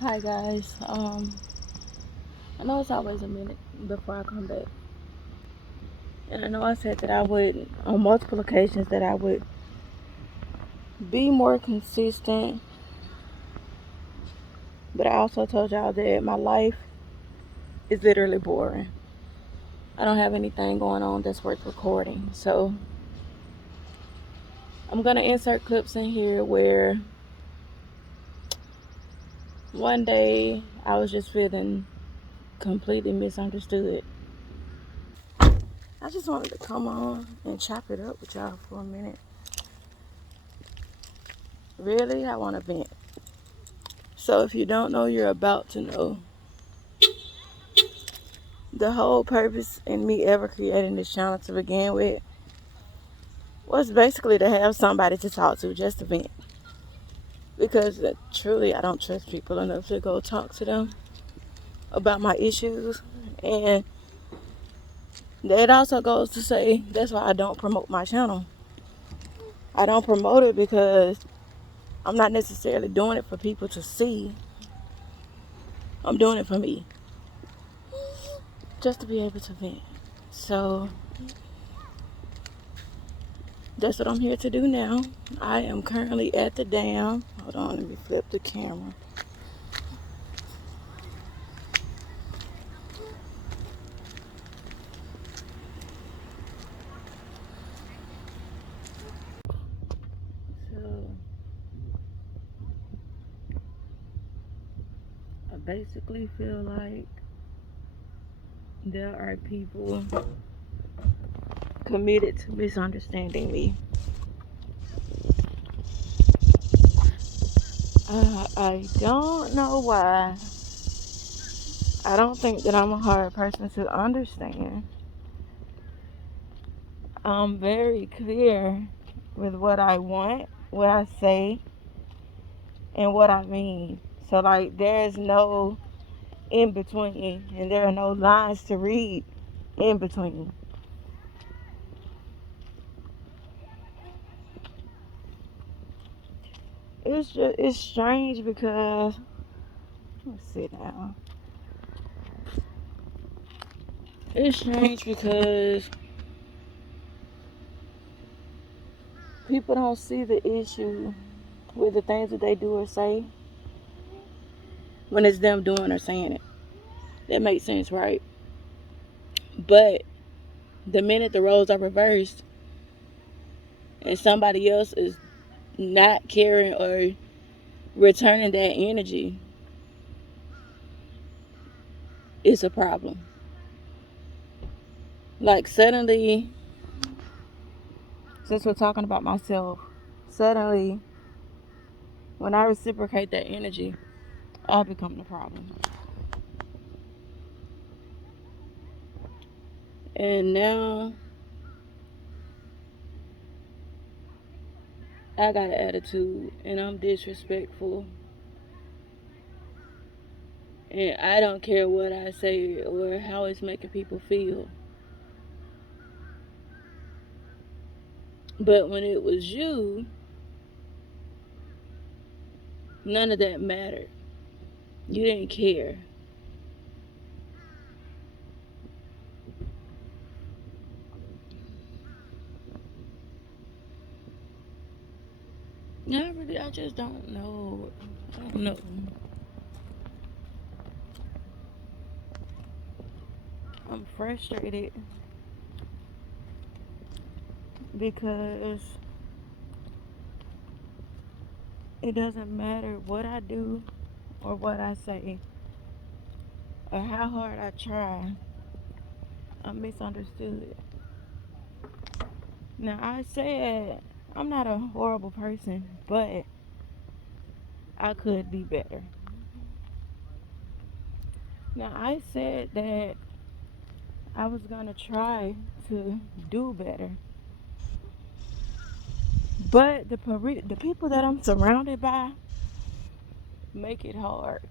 Hi guys. I know it's always a minute before I come back. And I know I said that I would on multiple occasions that I would be more consistent, but I also told y'all that my life is literally boring. I don't have anything going on that's worth recording. So I'm gonna insert clips in here where one day I was just feeling completely misunderstood. I just wanted to come on and chop it up with y'all for a minute. Really, I want to vent. So if you don't know, you're about to know. The whole purpose in me ever creating this channel to begin with was basically to have somebody to talk to, just to vent. Because truly, I don't trust people enough to go talk to them about my issues. And that also goes to say that's why I don't promote my channel. I don't promote it because I'm not necessarily doing it for people to see. I'm doing it for me, just to be able to vent. So that's what I'm here to do now. I am currently at the dam. Hold on, let me flip the camera. So I basically feel like there are people committed to misunderstanding me. I don't know why. I don't think that I'm a hard person to understand. I'm very clear with what I want, what I say, and what I mean. So, like, there's no in between, and there are no lines to read in between. It's strange because let's sit down. It's strange because people don't see the issue with the things that they do or say when it's them doing or saying it. That makes sense, right? But the minute the roles are reversed and somebody else is not caring or returning that energy, it's a problem. Like suddenly, since we're talking about myself, suddenly when I reciprocate that energy, I become the problem. And now I got an attitude and I'm disrespectful. And I don't care what I say or how it's making people feel. But when it was you, none of that mattered. You didn't care. I just don't know. I don't know. I'm frustrated because it doesn't matter what I do or what I say or how hard I try. I'm misunderstood. Now, I said I'm not a horrible person, but I could be better. Now, I said that I was gonna try to do better, but the people that I'm surrounded by make it hard.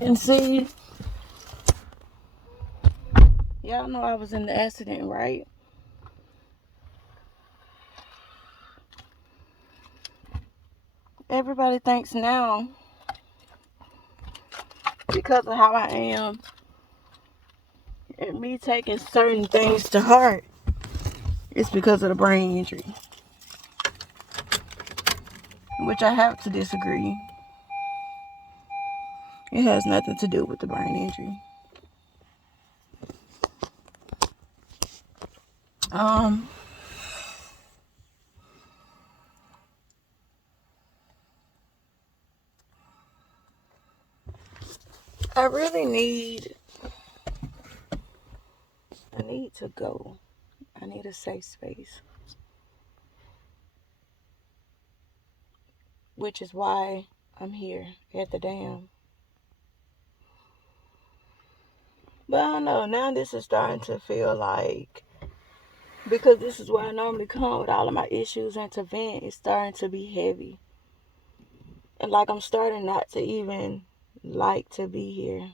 And see, y'all know I was in the accident, right? everybody thinks now, because of how I am and me taking certain things to heart, it's because of the brain injury, which I have to disagree. It has nothing to do with the brain injury. I really need to go. I need a safe space, which is why I'm here at the dam. But I don't know, now this is starting to feel like, because this is where I normally come with all of my issues and to vent, it's starting to be heavy. And like I'm starting not to even like to be here.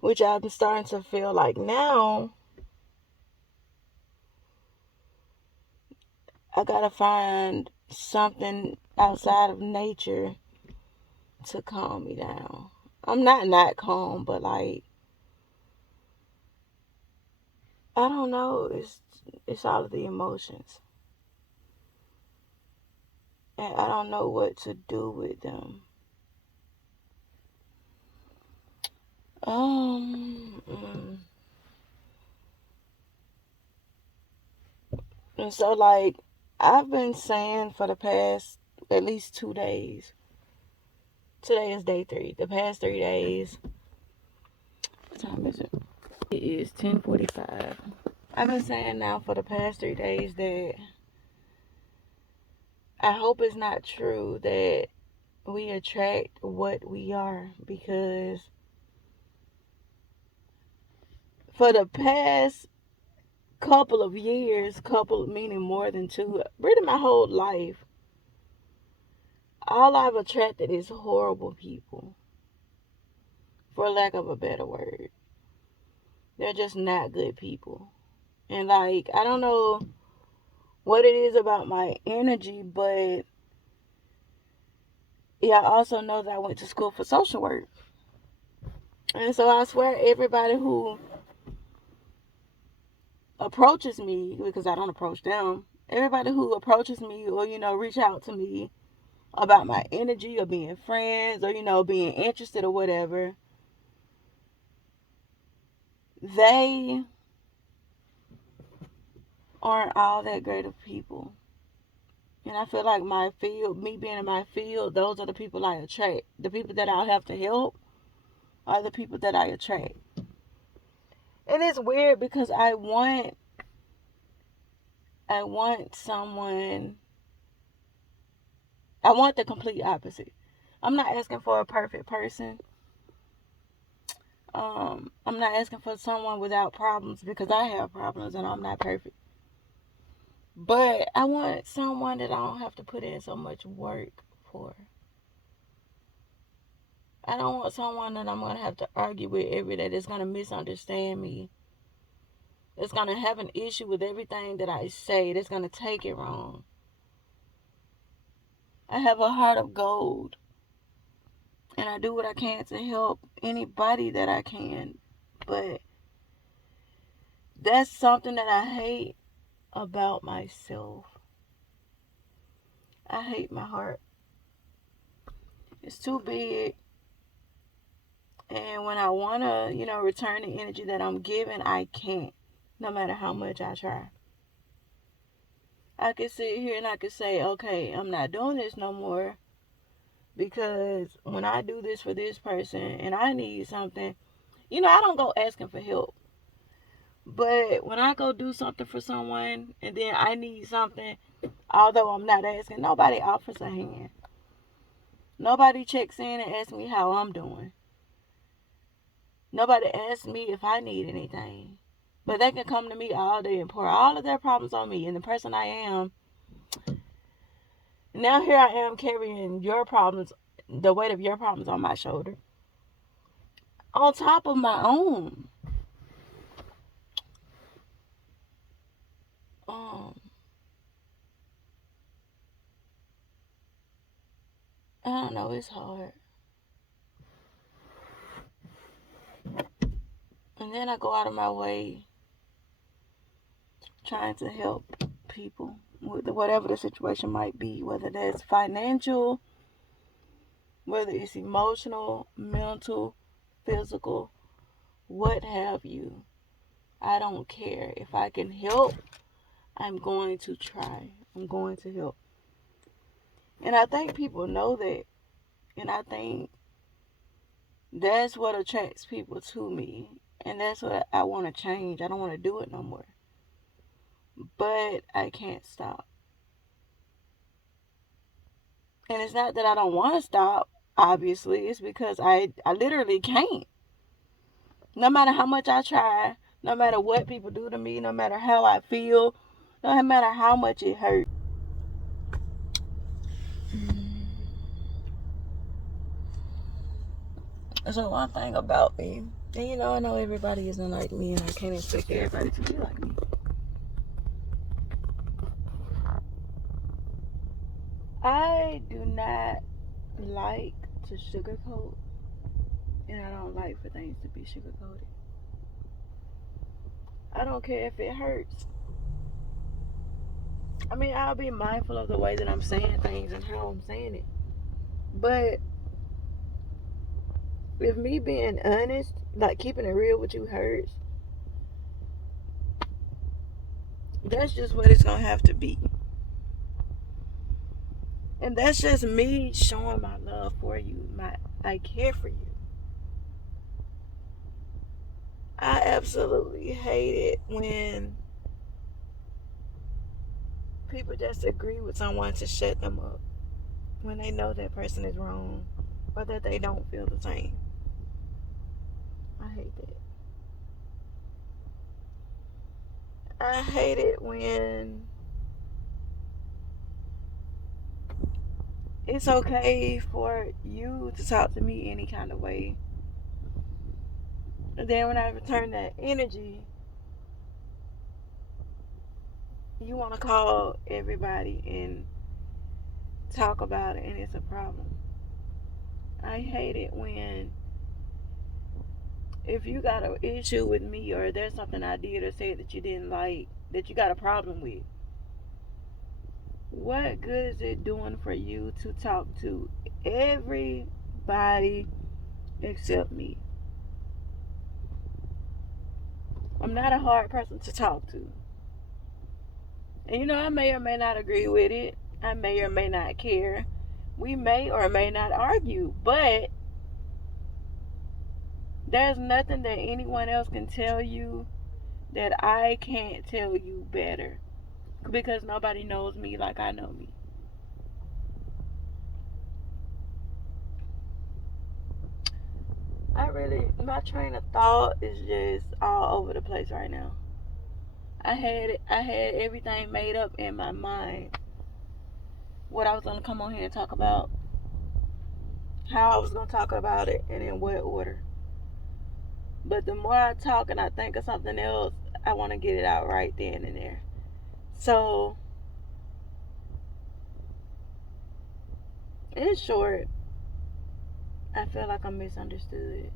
Which I'm starting to feel like now I gotta find something outside of nature to calm me down. I'm not calm, but like, I don't know. It's all of the emotions, and I don't know what to do with them. Mm. And so like, I've been saying for the past at least 2 days. Today is day 3. The past 3 days. What time is it? It is 10:45. I've been saying now for the past 3 days that I hope it's not true that we attract what we are, because for the past couple of years, couple meaning more than 2, really my whole life, all I've attracted is horrible people, for lack of a better word. They're just not good people. And like, I don't know what it is about my energy, but yeah, I also know that I went to school for social work. And so I swear everybody who approaches me, because I don't approach them, everybody who approaches me or, reach out to me about my energy or being friends or, being interested or whatever, they aren't all that great of people. And I feel like my field, me being in my field, those are the people I attract. The people that I'll have to help are the people that I attract. And it's weird because I want someone, I want the complete opposite. I'm not asking for a perfect person. I'm not asking for someone without problems, because I have problems and I'm not perfect. But I want someone that I don't have to put in so much work for. I don't want someone that I'm going to have to argue with every day, that's going to misunderstand me, that's going to have an issue with everything that I say, that's going to take it wrong. I have a heart of gold, and I do what I can to help anybody that I can. But that's something that I hate about myself. I hate my heart. It's too big. And when I want to, return the energy that I'm giving, I can't, no matter how much I try. I could sit here and I could say, okay, I'm not doing this no more, because when I do this for this person and I need something, I don't go asking for help. But when I go do something for someone and then I need something, although I'm not asking, nobody offers a hand. Nobody checks in and asks me how I'm doing. Nobody asks me if I need anything. But they can come to me all day and pour all of their problems on me. And the person I am, now here I am carrying your problems, the weight of your problems on my shoulder, on top of my own. Um, I don't know, it's hard. And then I go out of my way trying to help people with whatever the situation might be, whether that's financial, whether it's emotional, mental, physical, what have you. I don't care. If I can help, I'm going to try. I'm going to help. And I think people know that. And I think that's what attracts people to me. And that's what I want to change. I don't want to do it no more. But I can't stop. And it's not that I don't want to stop, obviously. It's because I literally can't. No matter how much I try, no matter what people do to me, no matter how I feel, no matter how much it hurts. So one thing about me, and I know everybody isn't like me, and I can't expect everybody to be like me. I do not like to sugarcoat, and I don't like for things to be sugarcoated. I don't care if it hurts. I mean, I'll be mindful of the way that I'm saying things and how I'm saying it. But if me being honest, like keeping it real with you hurts, that's just what it's gonna have to be. And that's just me showing my love for you. I care for you. I absolutely hate it when people just agree with someone to shut them up when they know that person is wrong or that they don't feel the same. I hate that. I hate it when it's okay for you to talk to me any kind of way. And then when I return that energy, you want to call everybody and talk about it, and it's a problem. I hate it when if you got an issue with me or there's something I did or said that you didn't like, that you got a problem with, what good is it doing for you to talk to everybody except me? I'm not a hard person to talk to. And I may or may not agree with it. I may or may not care. We may or may not argue, but there's nothing that anyone else can tell you that I can't tell you better because nobody knows me like I know me. My train of thought is just all over the place right now. I had everything made up in my mind. What I was gonna come on here and talk about, how I was gonna talk about it, and in what order. But the more I talk and I think of something else, I want to get it out right then and there. So, in short, I feel like I'm misunderstood.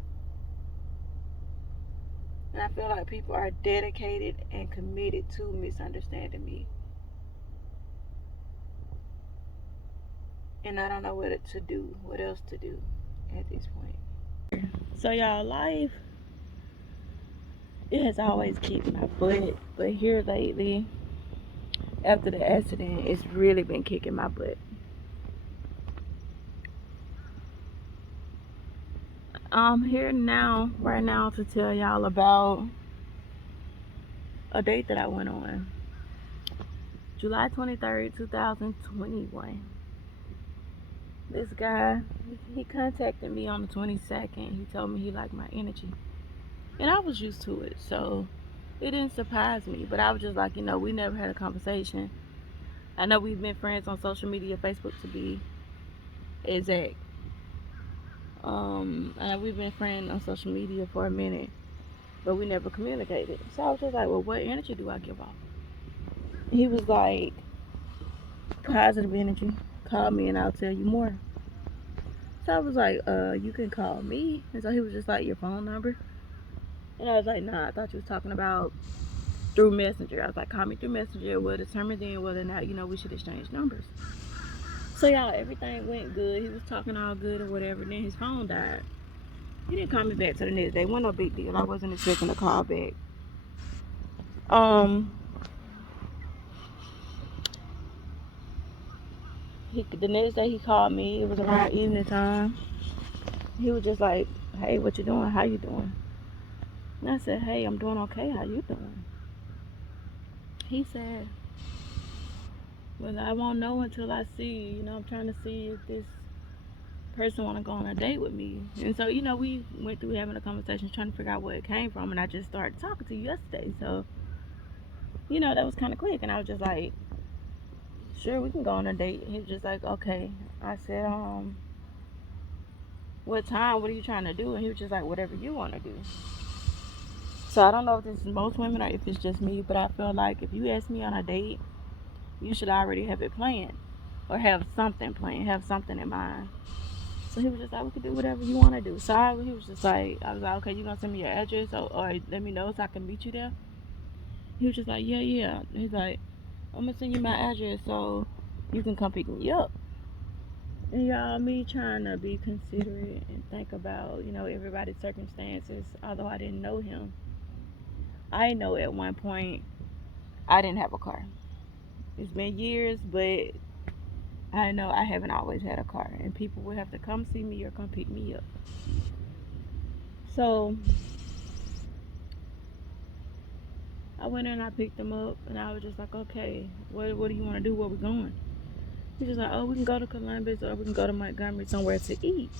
And I feel like people are dedicated and committed to misunderstanding me. And I don't know what else to do at this point. So, y'all, life, it has always kicked my butt. But here lately, after the accident, it's really been kicking my butt. I'm here right now, to tell y'all about a date that I went on. July 23rd, 2021. This guy, he contacted me on the 22nd. He told me he liked my energy. And I was used to it, so it didn't surprise me. But I was just like, we never had a conversation. I know we've been friends on social media, Facebook to be exact. We've been friends on social media for a minute, but we never communicated. So I was just like, well, what energy do I give off? He was like, positive energy. Call me and I'll tell you more. So I was like, you can call me. And so he was just like, your phone number? And I was like, nah, I thought you was talking about through Messenger. I was like, call me through Messenger. We'll determine then whether or not, we should exchange numbers. So y'all, everything went good. He was talking all good or whatever. Then his phone died. He didn't call me back till the next day. Wasn't no big deal. I wasn't expecting a call back. The next day he called me. It was around evening time. He was just like, hey, what you doing? How you doing? And I said, hey, I'm doing okay. How you doing? He said, well, I won't know until I see. I'm trying to see if this person want to go on a date with me. And so, we went through having a conversation trying to figure out where it came from. And I just started talking to you yesterday. So, that was kind of quick. And I was just like, sure, we can go on a date. He was just like, okay. I said, what time? What are you trying to do? And he was just like, whatever you want to do. So I don't know if this is most women or if it's just me, but I feel like if you ask me on a date, you should already have it planned or have something planned, have something in mind. So he was just like, we could do whatever you want to do. So he was just like, I was like, okay, you going to send me your address or let me know so I can meet you there? He was just like, yeah. He's like, I'm going to send you my address so you can come pick me up. And y'all, me trying to be considerate and think about, everybody's circumstances, although I didn't know him. I know at one point I didn't have a car. It's been years, but I know I haven't always had a car. And people would have to come see me or come pick me up. So I went in and I picked him up and I was just like, okay, what do you want to do? Where we going? He's just like, oh, we can go to Columbus or we can go to Montgomery somewhere to eat.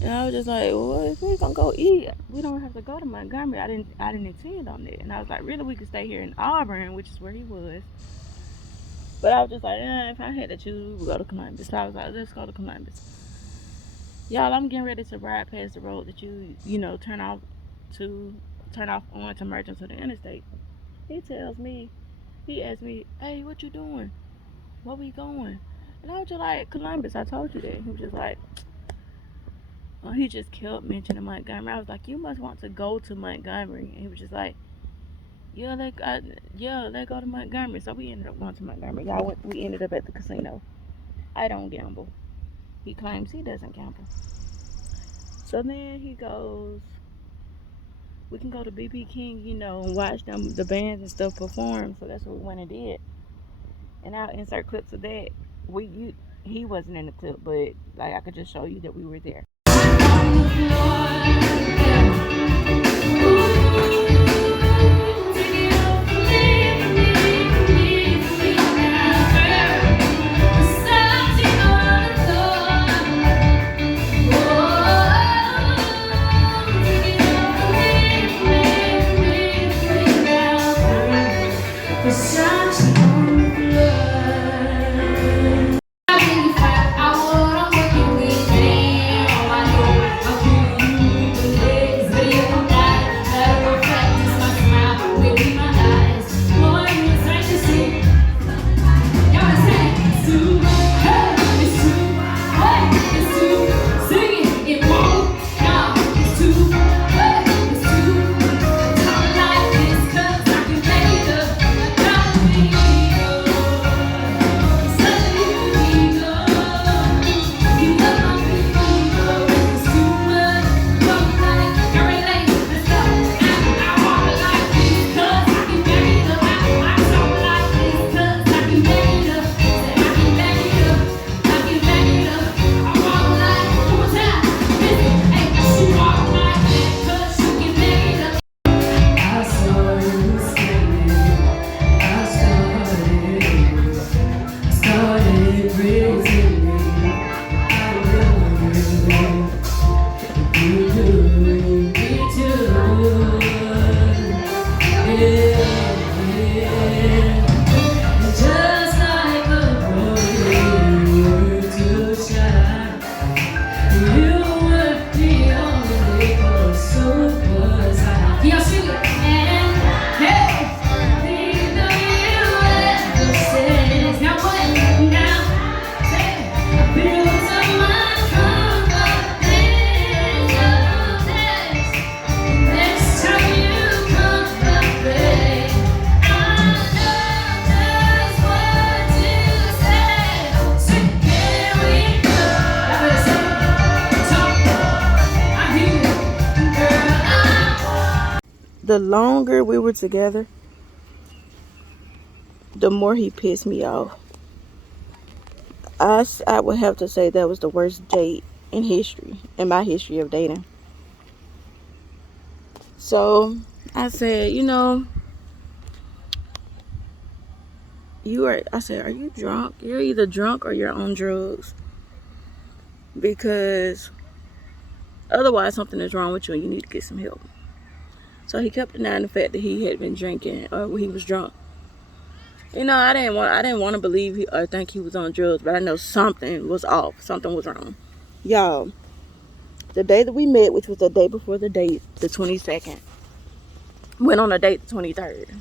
And I was just like, well, if we're gonna go eat, we don't have to go to Montgomery. I didn't intend on that. And I was like, really, we could stay here in Auburn, which is where he was. But I was just like, if I had to choose, we would go to Columbus. So I was like, let's go to Columbus. Y'all, I'm getting ready to ride past the road that you turn off on to merge into the interstate. He asked me, hey, what you doing? Where we going? And I was just like, Columbus, I told you that. He was just like, he just kept mentioning Montgomery. I was like, you must want to go to Montgomery. And he was just like, yeah, let's go to Montgomery. So we ended up going to Montgomery. We ended up at the casino. I don't gamble. He claims he doesn't gamble. So then he goes, we can go to BB King, and watch the bands and stuff perform. So that's what we went and did. And I'll insert clips of that. He wasn't in the clip, but like I could just show you that we were there. the longer we were together, the more he pissed me off. I would have to say that was the worst date in history, in my history of dating. So I said, I said, are you drunk? You're either drunk or you're on drugs. Because otherwise something is wrong with you and you need to get some help. So he kept denying the fact that he had been drinking or he was drunk. I didn't want to believe or think he was on drugs, but I know something was off. Something was wrong. Y'all, the day that we met, which was the day before the date, the 22nd, went on a date the 23rd.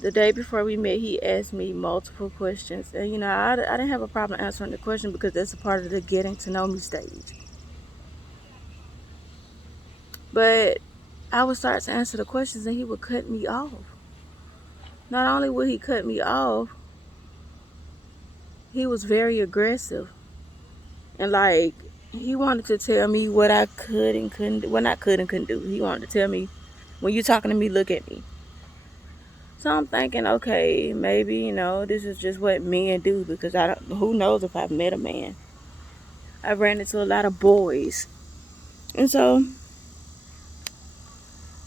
The day before we met, he asked me multiple questions. And, I didn't have a problem answering the question because that's a part of the getting to know me stage. But I would start to answer the questions and he would cut me off. Not only would he cut me off, he was very aggressive. And he wanted to tell me what I could and couldn't do. Well, not could and couldn't do. He wanted to tell me, when you're talking to me, look at me. So I'm thinking, okay, maybe, this is just what men do, because who knows if I've met a man. I've ran into a lot of boys. And so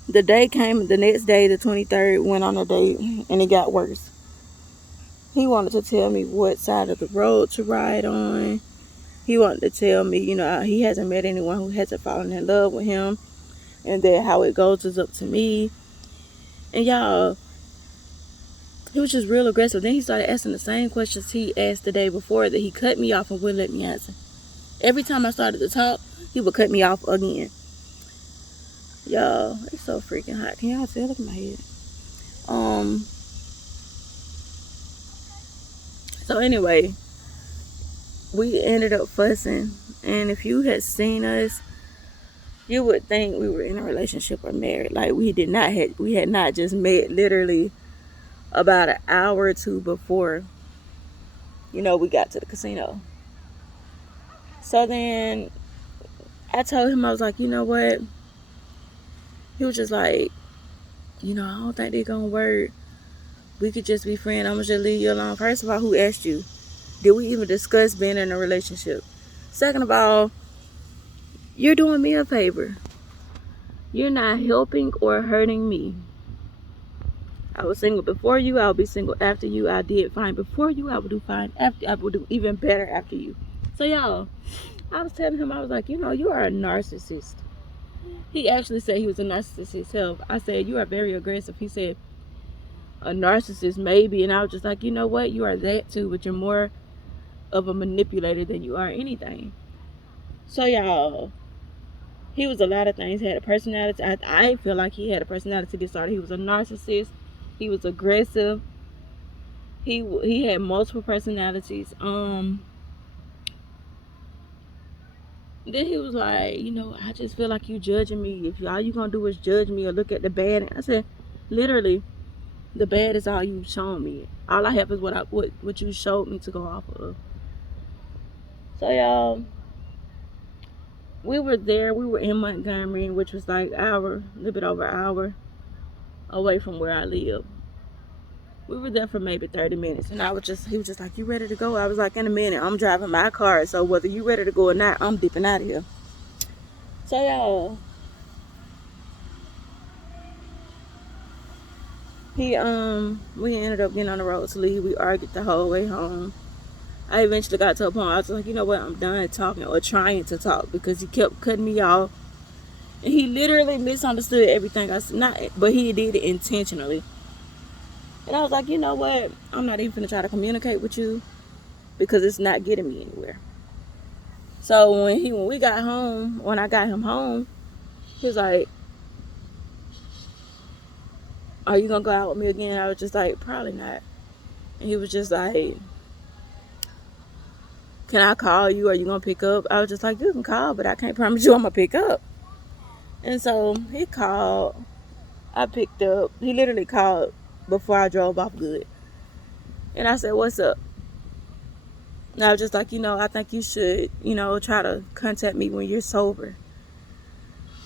the day came, the next day, the 23rd, went on a date, and it got worse. He wanted to tell me what side of the road to ride on. He wanted to tell me, he hasn't met anyone who hasn't fallen in love with him, and that how it goes is up to me. And y'all, he was just real aggressive. Then he started asking the same questions he asked the day before that he cut me off and wouldn't let me answer. Every time I started to talk, he would cut me off again. Y'all, it's so freaking hot. Can y'all tell? Look at my head. So anyway, we ended up fussing. And if you had seen us, you would think we were in a relationship or married. Like, we had not just met literally about an hour or two before, we got to the casino. So then I told him, I was like, you know what? He was just like, I don't think they're going to work. We could just be friends. I'm going to just leave you alone. First of all, who asked you? Did we even discuss being in a relationship? Second of all, you're doing me a favor. You're not helping or hurting me. I was single before you. I'll be single after you. I did fine before you. I will do fine after. I will do even better after you. So y'all, I was telling him, I was like, you are a narcissist. He actually said he was a narcissist himself. I said, you are very aggressive. He said, a narcissist maybe. And I was just like, you know what? You are that too, but you're more of a manipulator than you are anything. So y'all, he was a lot of things. He had a personality. I feel like he had a personality disorder. He was a narcissist. He was aggressive. He had multiple personalities. Then he was like, I just feel like you judging me. If all you gonna do is judge me or look at the bad. And I said, literally, the bad is all you shown me. All I have is what you showed me to go off of. So y'all, we were there. We were in Montgomery, which was like a little bit over an hour away from where I live. We were there for maybe 30 minutes, and he was just like, you ready to go? I was like, in a minute, I'm driving my car, so whether you ready to go or not, I'm dipping out of here. So y'all, we ended up getting on the road to leave. We argued the whole way home. I eventually got to a point I was like, you know what, I'm done talking or trying to talk, because he kept cutting me off, and he literally misunderstood everything I said. But he did it intentionally. And I was like, you know what? I'm not even going to try to communicate with you, because it's not getting me anywhere. So when I got him home, he was like, are you going to go out with me again? I was just like, probably not. And he was just like, can I call you? Are you going to pick up? I was just like, you can call, but I can't promise you I'm going to pick up. And so he called. I picked up. He literally called before I drove off good. And I said, what's up? And I was just like, I think you should, try to contact me when you're sober.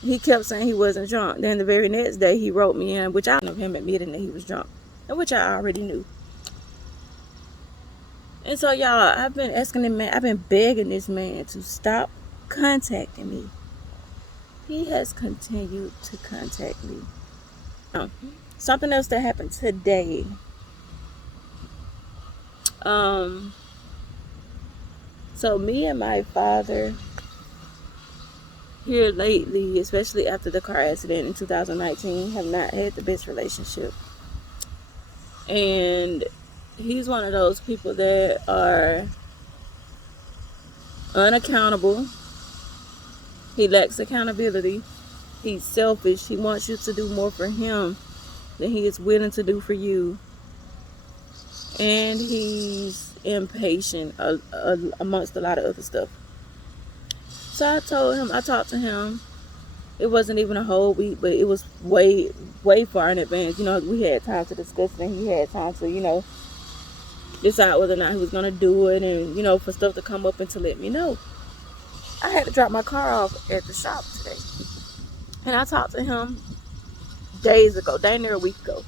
he kept saying he wasn't drunk. Then the very next day he wrote me in, which I know him admitting that he was drunk, and which I already knew. And so y'all, I've been asking him, man, I've been begging this man to stop contacting me. He has continued to contact me. Something else that happened today. So me and my father here lately, especially after the car accident in 2019, have not had the best relationship. And he's one of those people that are unaccountable. He lacks accountability. He's selfish. He wants you to do more for him than he is willing to do for you. And he's impatient amongst a lot of other stuff. So I talked to him. It wasn't even a whole week, but it was way far in advance. We had time to discuss it, and he had time to, decide whether or not he was going to do it, and, for stuff to come up and to let me know. I had to drop my car off at the shop today. And I talked to him days ago, dang near a week ago,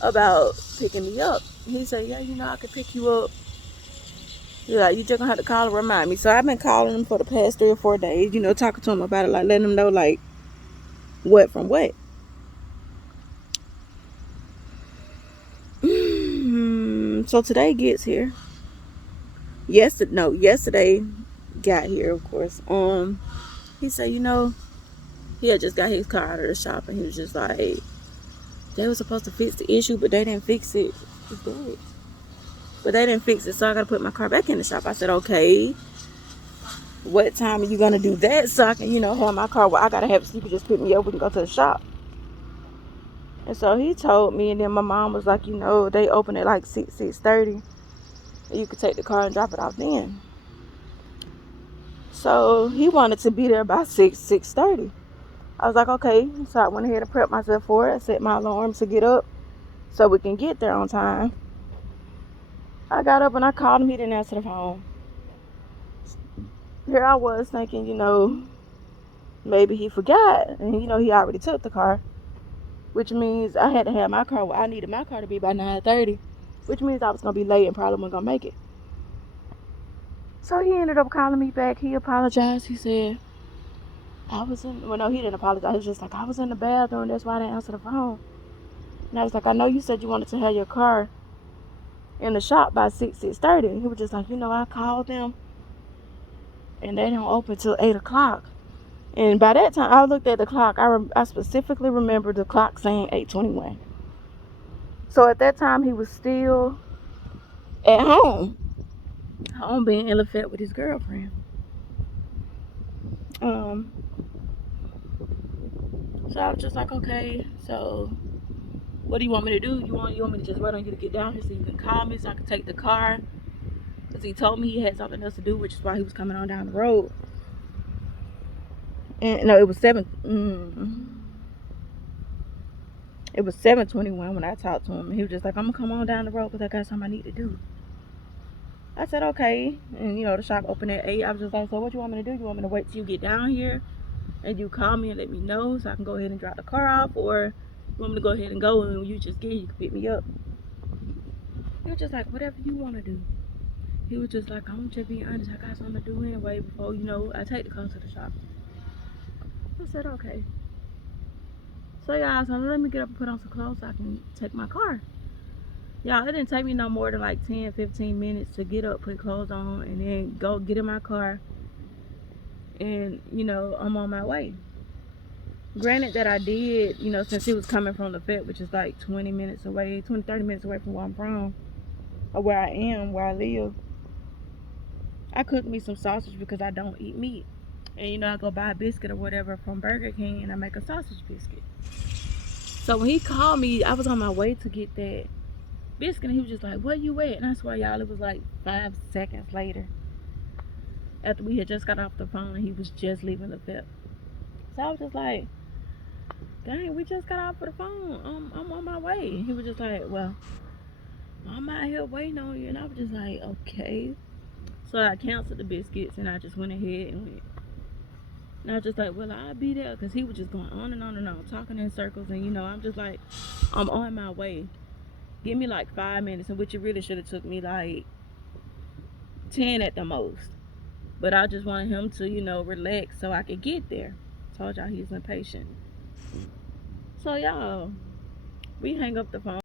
about picking me up. He said, yeah, I can pick you up. He's like, you just gonna have to call and remind me. So I've been calling him for the past 3 or 4 days, talking to him about it, like letting him know, like, what from what. So today gets here. Yesterday got here, of course. He said, he had just got his car out of the shop, and he was just like, they were supposed to fix the issue, but they didn't fix it. It's dead. But they didn't fix it, so I gotta put my car back in the shop. I said, okay, what time are you gonna do that so I can, have my car? Well, I gotta have it so you can just pick me up. We can go to the shop. And so he told me, and then my mom was like, they open at like 6:30. You could take the car and drop it off then. So he wanted to be there by 6:30. I was like, okay. So I went ahead and prepped myself for it. I set my alarm to get up so we can get there on time. I got up and I called him. He didn't answer the phone. Here I was thinking, maybe he forgot. And, he already took the car. Which means I had to have my car. I needed my car to be by 9:30. Which means I was going to be late and probably wasn't going to make it. So he ended up calling me back. He apologized. He said, no, he didn't apologize. He was just like, I was in the bathroom. That's why I didn't answer the phone. And I was like, I know you said you wanted to have your car in the shop by 6:30. He was just like, I called them and they don't open till 8 o'clock. And by that time, I looked at the clock. I specifically remember the clock saying 8:21. So at that time, he was still at home being ill effect with his girlfriend. So I was just like, okay, so what do you want me to do? You want me to just wait on you to get down here so you can call me so I can take the car? Because he told me he had something else to do, which is why he was coming on down the road. And no, it was 7:21 when I talked to him. He was just like, I'm gonna come on down the road because I got something I need to do. I said, okay. And the shop opened at 8. I was just like, so what you want me to do? You want me to wait till you get down here and you call me and let me know so I can go ahead and drop the car off, or you want me to go ahead and go, and when you just get here, you can pick me up? He was just like, whatever you want to do. He was just like, I'm just being honest, I got something to do anyway before, I take the car to the shop. I said, okay. So y'all, so let me get up and put on some clothes so I can take my car. Y'all, it didn't take me no more than like 10-15 minutes to get up, put clothes on, and then go get in my car. And, I'm on my way. Granted that I did, since he was coming from Lafayette, which is like 20-30 minutes away from where I'm from, or where I am, where I live, I cooked me some sausage because I don't eat meat. And, I go buy a biscuit or whatever from Burger King, and I make a sausage biscuit. So when he called me, I was on my way to get that biscuit, and he was just like, where you at? And I swear, y'all, it was like 5 seconds later, after we had just got off the phone, and he was just leaving Lafayette. So I was just like, dang, we just got off of the phone. I'm on my way. And he was just like, well, I'm out here waiting on you. And I was just like, okay. So I canceled the biscuits and I just went ahead and went. And I was just like, well, I'll be there. Because he was just going on and on and on, talking in circles. And, I'm just like, I'm on my way. Give me like 5 minutes, in which it really should have took me like 10 at the most. But I just wanted him to, relax so I could get there. Told y'all he's impatient. So, y'all, we hang up the phone.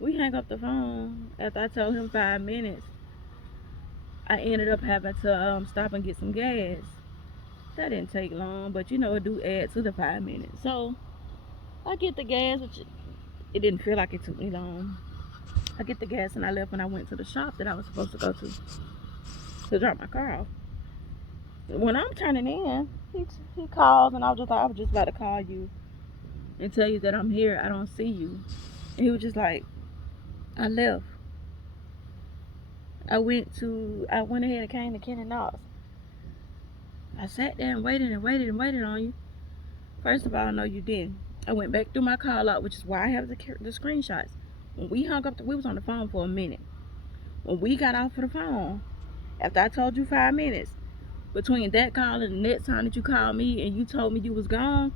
We hang up the phone after I told him 5 minutes. I ended up having to stop and get some gas. That didn't take long, but it do add to the 5 minutes. So I get the gas, which it didn't feel like it took me long. I get the gas and I left and I went to the shop that I was supposed to go to drop my car off. When I'm turning in, he calls and I was just about to call you and tell you that I'm here. I don't see you. And he was just like, I left. I went ahead and came to Kenny Knox. I sat there and waited and waited and waited on you. First of all, no, you didn't. I went back through my call log, which is why I have the screenshots. When we hung up, we was on the phone for a minute. When we got off of the phone, after I told you 5 minutes, between that call and the next time that you called me and you told me you was gone,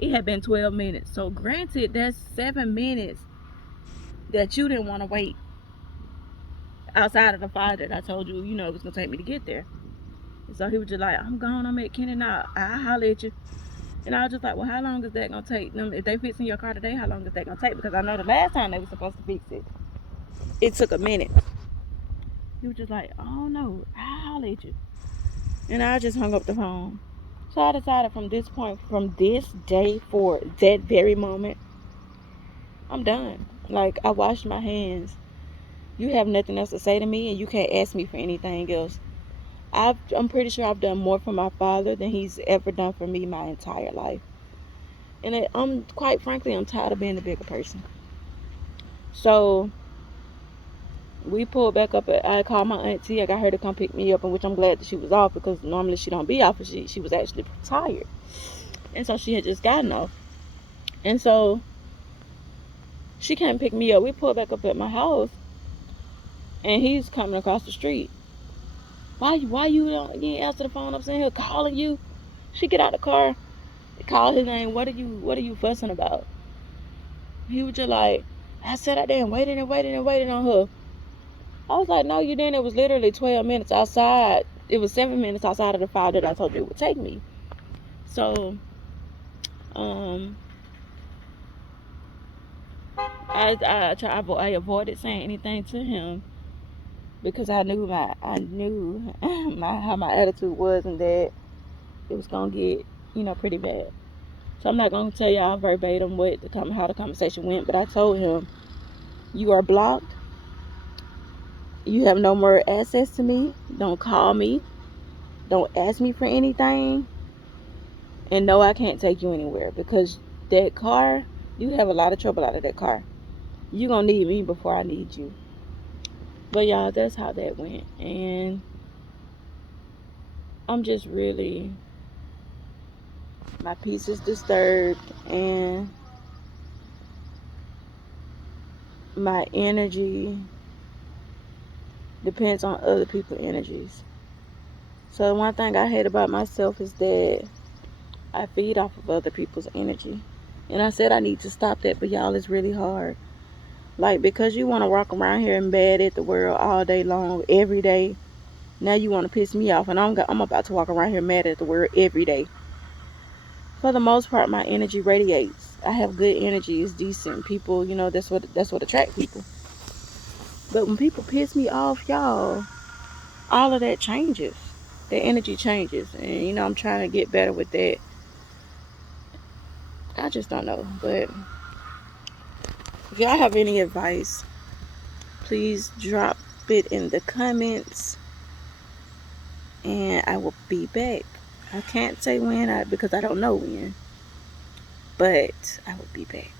it had been 12 minutes. So granted, that's 7 minutes that you didn't want to wait outside of the 5 that I told you, it was going to take me to get there. And so he was just like, I'm gone, I'm at Kenny now. I'll holler at you. And I was just like, well, how long is that going to take them? If they fixing your car today, how long is that going to take? Because I know the last time they were supposed to fix it, it took a minute. He was just like, oh no, I'll holler at you. And I just hung up the phone. So I decided from this point, from this day forward, that very moment, I'm done. Like, I washed my hands. You have nothing else to say to me, and you can't ask me for anything else. I'm pretty sure I've done more for my father than he's ever done for me my entire life. And I'm quite frankly, I'm tired of being the bigger person. So we pulled back up. I called my auntie. I got her to come pick me up, and which I'm glad that she was off, because normally she don't be off, but she was actually tired, and so she had just gotten off. And so she came pick me up. We pulled back up at my house, and he's coming across the street. Why you don't answer the phone? I'm sitting here calling you. She get out the car, call his name. What are you fussing about? He was just like, I sat out there and waited and waited and waited on her. I was like, no, you didn't. It was literally 12 minutes outside. It was 7 minutes outside of the 5 that I told you it would take me. So, I avoided saying anything to him, because I knew how my attitude was, and that it was gonna get pretty bad. So I'm not gonna tell y'all verbatim how the conversation went, but I told him, you are blocked. You have no more access to me. Don't call me. Don't ask me for anything. And no, I can't take you anywhere, because that car, you have a lot of trouble out of that car. You're gonna need me before I need you. But y'all, that's how that went. And I'm just really, my peace is disturbed, and my energy depends on other people's energies. So one thing I hate about myself is that I feed off of other people's energy. And I said I need to stop that, but y'all, it's really hard. Like, because you want to walk around here and mad at the world all day long, every day. Now you want to piss me off, and I'm about to walk around here mad at the world every day. For the most part, my energy radiates. I have good energy. It's decent. People, that's what attracts people. But when people piss me off, y'all, all of that changes. The energy changes, and I'm trying to get better with that. I just don't know, but if y'all have any advice, please drop it in the comments, and I will be back. I can't say when, because I don't know when, but I will be back.